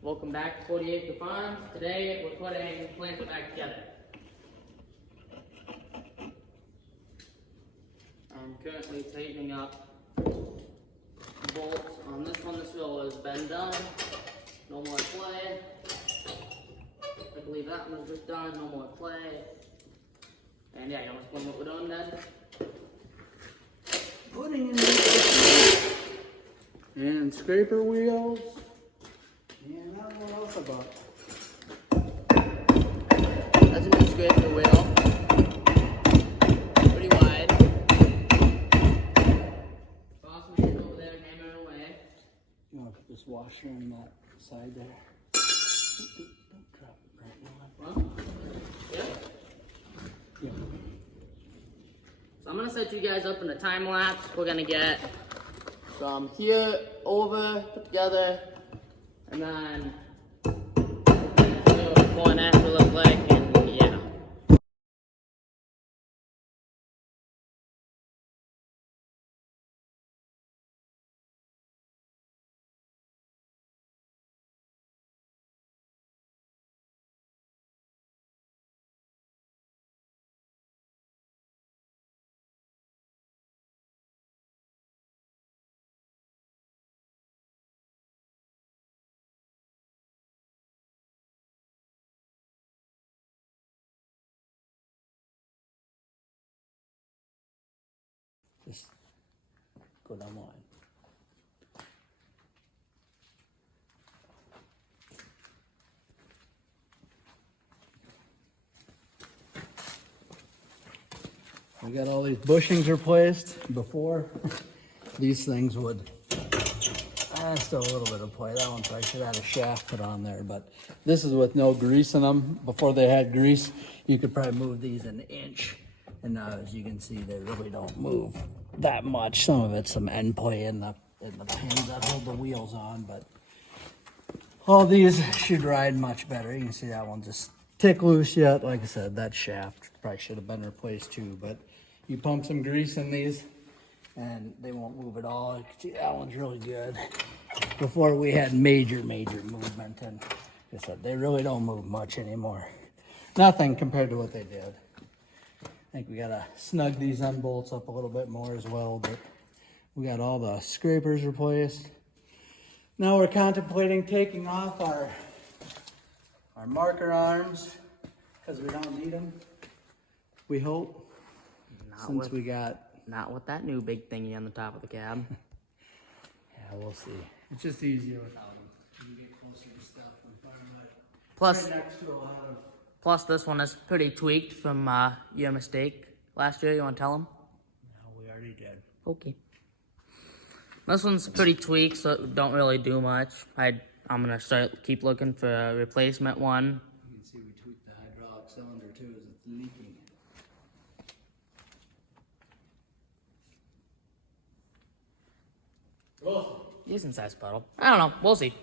Welcome back to 40 Acre Farms. Today we're putting plants back together. I'm currently tightening up bolts on this one. This wheel has been done. No more play. I believe that one was just done. No more play. And yeah, you want to explain what we're doing then? Putting in and scraper wheels. And I don't know what else about. That's a new scraper wheel. Pretty wide. Boss man over there hammering away. You want to put this washer on that side there? Don't drop it right now. Well, yeah. Yeah. So I'm gonna set you guys up in a time lapse. We're gonna get from here over, put together, and then see what before and after look like, and yeah. Just go down the line. We got all these bushings replaced. Before, these things would, still a little bit of play. That one probably should have had a shaft put on there, but this is with no grease in them. Before they had grease, you could probably move these an inch. And now, as you can see, they really don't move that much. Some of it's some end play in the pins that hold the wheels on, but all these should ride much better. You can see that one just tick loose yet. Like I said, that shaft probably should have been replaced too, but you pump some grease in these and they won't move at all. You can see that one's really good. Before we had major movement, and like I said, they really don't move much anymore. Nothing compared to what they did. I think we gotta snug these end bolts up a little bit more as well, but we got all the scrapers replaced. Now we're contemplating taking off our marker arms because we don't need them. We hope. Not with that new big thingy on the top of the cab. Yeah, we'll see. It's just easier without them. You can get closer to stuff and find Plus, right next to a lot of. plus this one is pretty tweaked from your mistake last year. You want to tell them? No, we already did. Okay. This one's pretty tweaked, so it don't really do much. I'm gonna keep looking for a replacement one. You can see we tweaked the hydraulic cylinder too as it's leaking. Decent sized puddle. I don't know. We'll see.